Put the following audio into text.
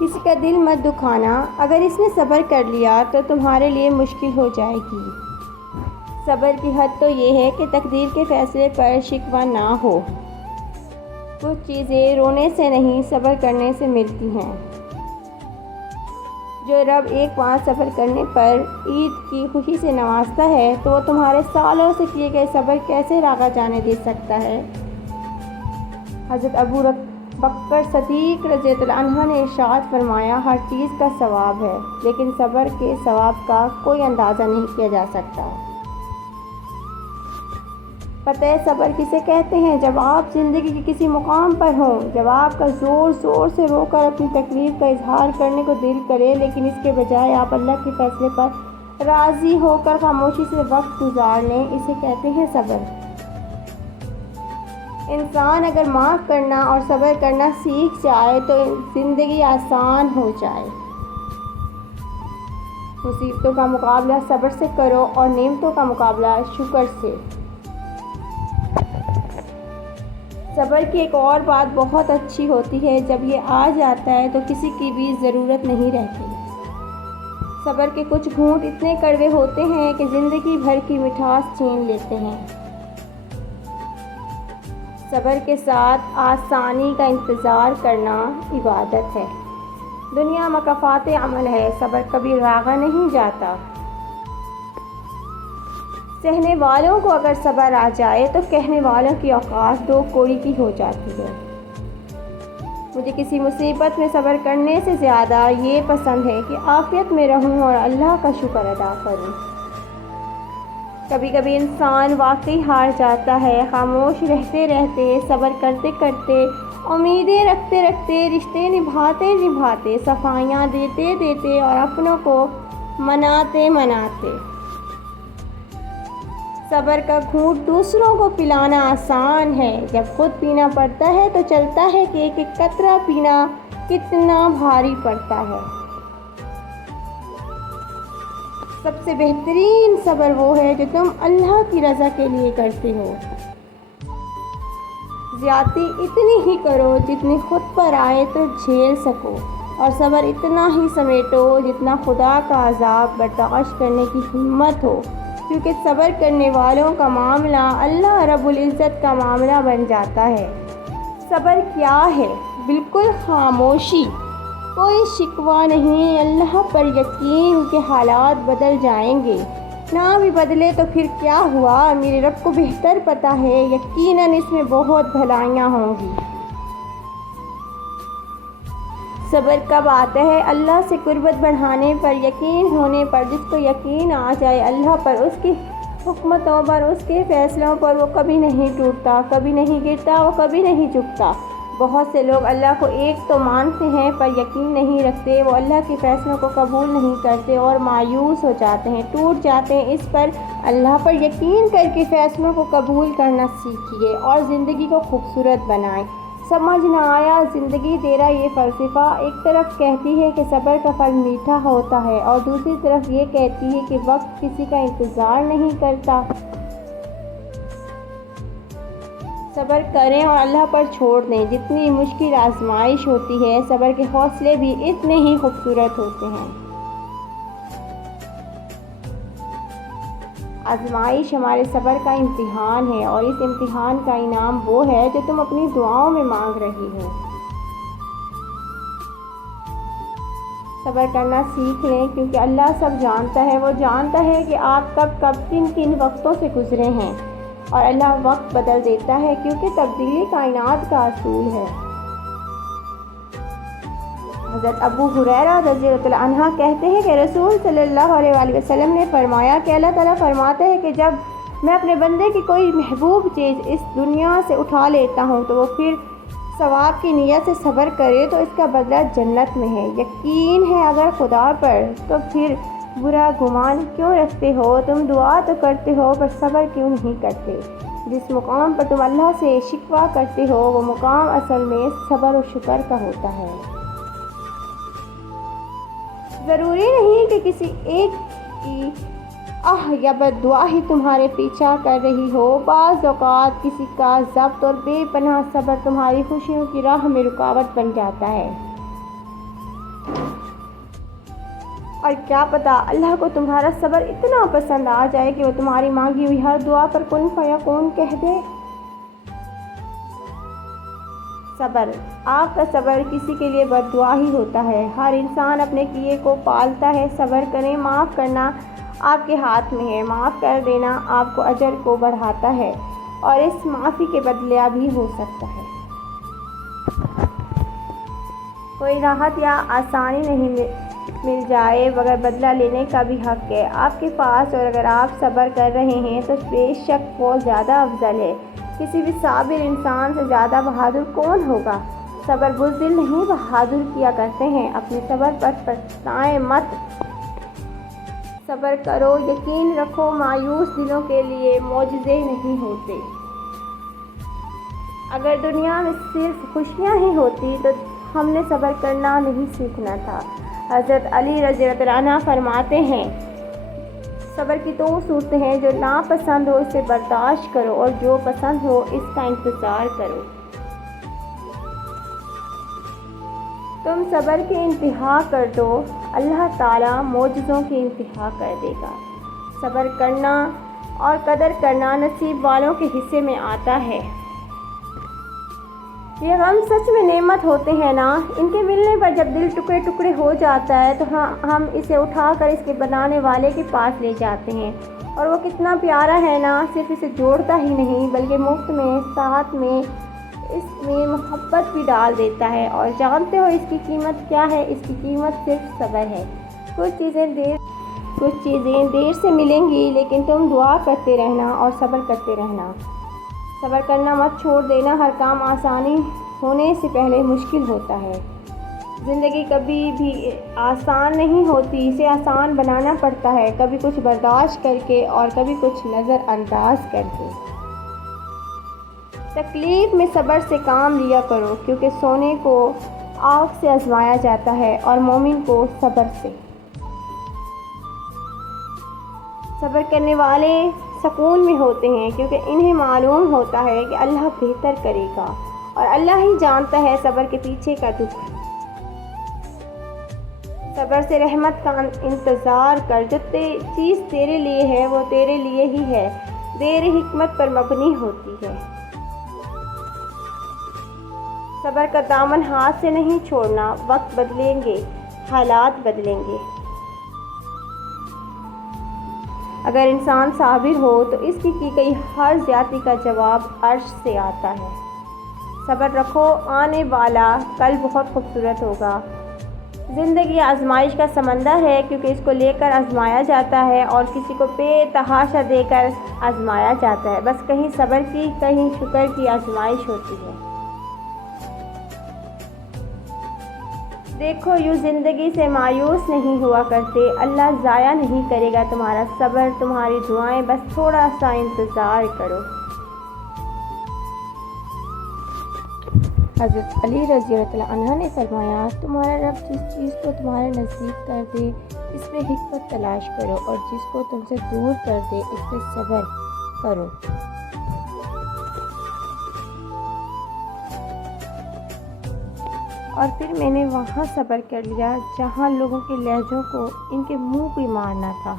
کسی کا دل مت دکھانا، اگر اس نے صبر کر لیا تو تمہارے لیے مشکل ہو جائے گی۔ صبر کی حد تو یہ ہے کہ تقدیر کے فیصلے پر شکوہ نہ ہو۔ کچھ چیزیں رونے سے نہیں، صبر کرنے سے ملتی ہیں۔ جو رب ایک ماہ صبر کرنے پر عید کی خوشی سے نوازتا ہے تو وہ تمہارے سالوں سے کیے گئے صبر کیسے راغ جانے دے سکتا ہے۔ حضرت ابو بکر صدیق رضی اللہ عنہ نے ارشاد فرمایا، ہر چیز کا ثواب ہے لیکن صبر کے ثواب کا کوئی اندازہ نہیں کیا جا سکتا۔ پتہ ہے صبر کسے کہتے ہیں؟ جب آپ زندگی کے کسی مقام پر ہوں، جب آپ کا زور زور سے رو کر اپنی تکلیف کا اظہار کرنے کو دل کرے، لیکن اس کے بجائے آپ اللہ کے فیصلے پر راضی ہو کر خاموشی سے وقت گزار لیں، اسے کہتے ہیں صبر۔ انسان اگر معاف کرنا اور صبر کرنا سیکھ جائے تو زندگی آسان ہو جائے۔ مصیبتوں کا مقابلہ صبر سے کرو اور نعمتوں کا مقابلہ شکر سے۔ صبر کی ایک اور بات بہت اچھی ہوتی ہے، جب یہ آ جاتا ہے تو کسی کی بھی ضرورت نہیں رہتی۔ صبر کے کچھ گھونٹ اتنے کڑوے ہوتے ہیں کہ زندگی بھر کی مٹھاس چھین لیتے ہیں۔ صبر کے ساتھ آسانی کا انتظار کرنا عبادت ہے۔ دنیا مکافات عمل ہے، صبر کبھی راغا نہیں جاتا۔ سہنے والوں کو اگر صبر آ جائے تو کہنے والوں کی اوقات دو کوڑی کی ہو جاتی ہے۔ مجھے کسی مصیبت میں صبر کرنے سے زیادہ یہ پسند ہے کہ عافیت میں رہوں اور اللہ کا شکر ادا کروں۔ کبھی کبھی انسان واقعی ہار جاتا ہے، خاموش رہتے رہتے، صبر کرتے کرتے، امیدیں رکھتے رکھتے، رشتے نبھاتے نبھاتے، صفائیاں دیتے دیتے اور اپنوں کو مناتے مناتے۔ صبر کا گھونٹ دوسروں کو پلانا آسان ہے، جب خود پینا پڑتا ہے تو چلتا ہے کہ ایک ایک قطرہ پینا کتنا بھاری پڑتا ہے۔ سب سے بہترین صبر وہ ہے جو تم اللہ کی رضا کے لیے کرتے ہو۔ زیادتی اتنی ہی کرو جتنی خود پر آئے تو جھیل سکو، اور صبر اتنا ہی سمیٹو جتنا خدا کا عذاب برداشت کرنے کی ہمت ہو، کیونکہ صبر کرنے والوں کا معاملہ اللہ رب العزت کا معاملہ بن جاتا ہے۔ صبر کیا ہے؟ بالکل خاموشی، کوئی شکوہ نہیں، اللہ پر یقین کہ حالات بدل جائیں گے، نہ بھی بدلے تو پھر کیا ہوا، میرے رب کو بہتر پتہ ہے، یقیناً اس میں بہت بھلائیاں ہوں گی۔ صبر کب آتا ہے؟ اللہ سے قربت بڑھانے پر، یقین ہونے پر۔ جس کو یقین آ جائے اللہ پر، اس کی حکمتوں پر، اس کے فیصلوں پر، وہ کبھی نہیں ٹوٹتا، کبھی نہیں گرتا، وہ کبھی نہیں جھکتا۔ بہت سے لوگ اللہ کو ایک تو مانتے ہیں پر یقین نہیں رکھتے، وہ اللہ کے فیصلوں کو قبول نہیں کرتے اور مایوس ہو جاتے ہیں، ٹوٹ جاتے ہیں۔ اس پر اللہ پر یقین کر کے فیصلوں کو قبول کرنا سیکھیے اور زندگی کو خوبصورت بنائیں۔ سمجھ نہ آیا زندگی تیرا یہ فلسفہ؟ ایک طرف کہتی ہے کہ صبر کا پھل میٹھا ہوتا ہے اور دوسری طرف یہ کہتی ہے کہ وقت کسی کا انتظار نہیں کرتا۔ صبر کریں اور اللہ پر چھوڑ دیں۔ جتنی مشکل آزمائش ہوتی ہے، صبر کے حوصلے بھی اتنے ہی خوبصورت ہوتے ہیں۔ آزمائش ہمارے صبر کا امتحان ہے، اور اس امتحان کا انعام وہ ہے جو تم اپنی دعاؤں میں مانگ رہی ہو۔ صبر کرنا سیکھ لیں، کیونکہ اللہ سب جانتا ہے۔ وہ جانتا ہے کہ آپ کب کن کن وقتوں سے گزرے ہیں، اور اللہ وقت بدل دیتا ہے کیونکہ تبدیلی کائنات کا اصول ہے۔ حضرت ابو ہریرہ رضی اللہ عنہ کہتے ہیں کہ رسول صلی اللہ علیہ وآلہ وسلم نے فرمایا کہ اللہ تعالیٰ فرماتے ہیں کہ جب میں اپنے بندے کی کوئی محبوب چیز اس دنیا سے اٹھا لیتا ہوں تو وہ پھر ثواب کی نیت سے صبر کرے تو اس کا بدلہ جنت میں ہے۔ یقین ہے اگر خدا پر، تو پھر برا گمان کیوں رکھتے ہو؟ تم دعا تو کرتے ہو پر صبر کیوں نہیں کرتے؟ جس مقام پر تم اللہ سے شکوہ کرتے ہو وہ مقام اصل میں صبر و شکر کا ہوتا ہے۔ ضروری نہیں کہ کسی ایک کی یا بد دعا ہی تمہارے پیچھا کر رہی ہو، بعض اوقات کسی کا ضبط اور بے پناہ صبر تمہاری خوشیوں کی راہ میں رکاوٹ بن جاتا ہے۔ اور کیا پتہ اللہ کو تمہارا صبر اتنا پسند آ جائے کہ وہ تمہاری مانگی ہوئی ہر دعا پر کن فیکون کہہ دے۔ صبر، آپ کا صبر کسی کے لیے بد دعا ہی ہوتا ہے۔ ہر انسان اپنے کیے کو پالتا ہے۔ صبر کریں، معاف کرنا آپ کے ہاتھ میں ہے۔ معاف کر دینا آپ کو اجر کو بڑھاتا ہے اور اس معافی کے بدلہ بھی ہو سکتا ہے۔ کوئی راحت یا آسانی نہیں مل جائے بغیر بدلہ لینے کا بھی حق ہے آپ کے پاس، اور اگر آپ صبر کر رہے ہیں تو بے شک وہ زیادہ افضل ہے۔ کسی بھی صابر انسان سے زیادہ بہادر کون ہوگا؟ صبر بزدل نہیں بہادر کیا کرتے ہیں۔ اپنے صبر پر پچھتائیں مت، صبر کرو، یقین رکھو مایوس دلوں کے لیے معجزے نہیں ہوتے۔ اگر دنیا میں صرف خوشیاں ہی ہوتی تو ہم نے صبر کرنا نہیں سیکھنا تھا۔ حضرت علی رضی اللہ عنہ فرماتے ہیں، صبر کی تو صورتیں ہیں، جو ناپسند ہو اسے برداشت کرو اور جو پسند ہو اس کا انتظار کرو۔ تم صبر کی انتہا کر دو، اللہ تعالیٰ معجزوں کی انتہا کر دے گا۔ صبر کرنا اور قدر کرنا نصیب والوں کے حصے میں آتا ہے۔ یہ غم سچ میں نعمت ہوتے ہیں نا، ان کے ملنے پر جب دل ٹکڑے ٹکڑے ہو جاتا ہے تو ہم اسے اٹھا کر اس کے بنانے والے کے پاس لے جاتے ہیں، اور وہ کتنا پیارا ہے نا، صرف اسے جوڑتا ہی نہیں بلکہ مفت میں ساتھ میں اس میں محبت بھی ڈال دیتا ہے۔ اور جانتے ہو اس کی قیمت کیا ہے؟ اس کی قیمت صرف صبر ہے۔ کچھ چیزیں دیر سے ملیں گی، لیکن تم دعا کرتے رہنا اور صبر کرتے رہنا۔ صبر کرنا مت چھوڑ دینا۔ ہر کام آسانی ہونے سے پہلے مشکل ہوتا ہے۔ زندگی کبھی بھی آسان نہیں ہوتی، اسے آسان بنانا پڑتا ہے، کبھی کچھ برداشت کر کے اور کبھی کچھ نظر انداز کر کے۔ تکلیف میں صبر سے کام لیا کرو، کیونکہ سونے کو آگ سے آزمایا جاتا ہے اور مومن کو صبر سے۔ صبر کرنے والے سکون میں ہوتے ہیں، کیونکہ انہیں معلوم ہوتا ہے کہ اللہ بہتر کرے گا، اور اللہ ہی جانتا ہے صبر کے پیچھے کا دکھ۔ صبر سے رحمت کا انتظار کر، جو چیز تیرے لیے ہے وہ تیرے لیے ہی ہے، دیر حکمت پر مبنی ہوتی ہے۔ صبر کا دامن ہاتھ سے نہیں چھوڑنا، وقت بدلیں گے، حالات بدلیں گے۔ اگر انسان صابر ہو تو اس کی گئی ہر زیادتی کا جواب عرش سے آتا ہے۔ صبر رکھو، آنے والا کل بہت خوبصورت ہوگا۔ زندگی آزمائش کا سمندر ہے، کیونکہ اس کو لے کر آزمایا جاتا ہے اور کسی کو بے تحاشا دے کر آزمایا جاتا ہے۔ بس کہیں صبر کی کہیں شکر کی آزمائش ہوتی ہے۔ دیکھو یوں زندگی سے مایوس نہیں ہوا کرتے، اللہ ضائع نہیں کرے گا تمہارا صبر، تمہاری دعائیں، بس تھوڑا سا انتظار کرو۔ حضرت علی رضی اللہ عنہ نے فرمایا، تمہارا رب جس چیز کو تمہارے نزدیک کر دے اس میں حکمت تلاش کرو، اور جس کو تم سے دور کر دے اس میں صبر کرو۔ اور پھر میں نے وہاں صبر کر لیا جہاں لوگوں کے لہجوں کو ان کے منہ پہ مارنا تھا۔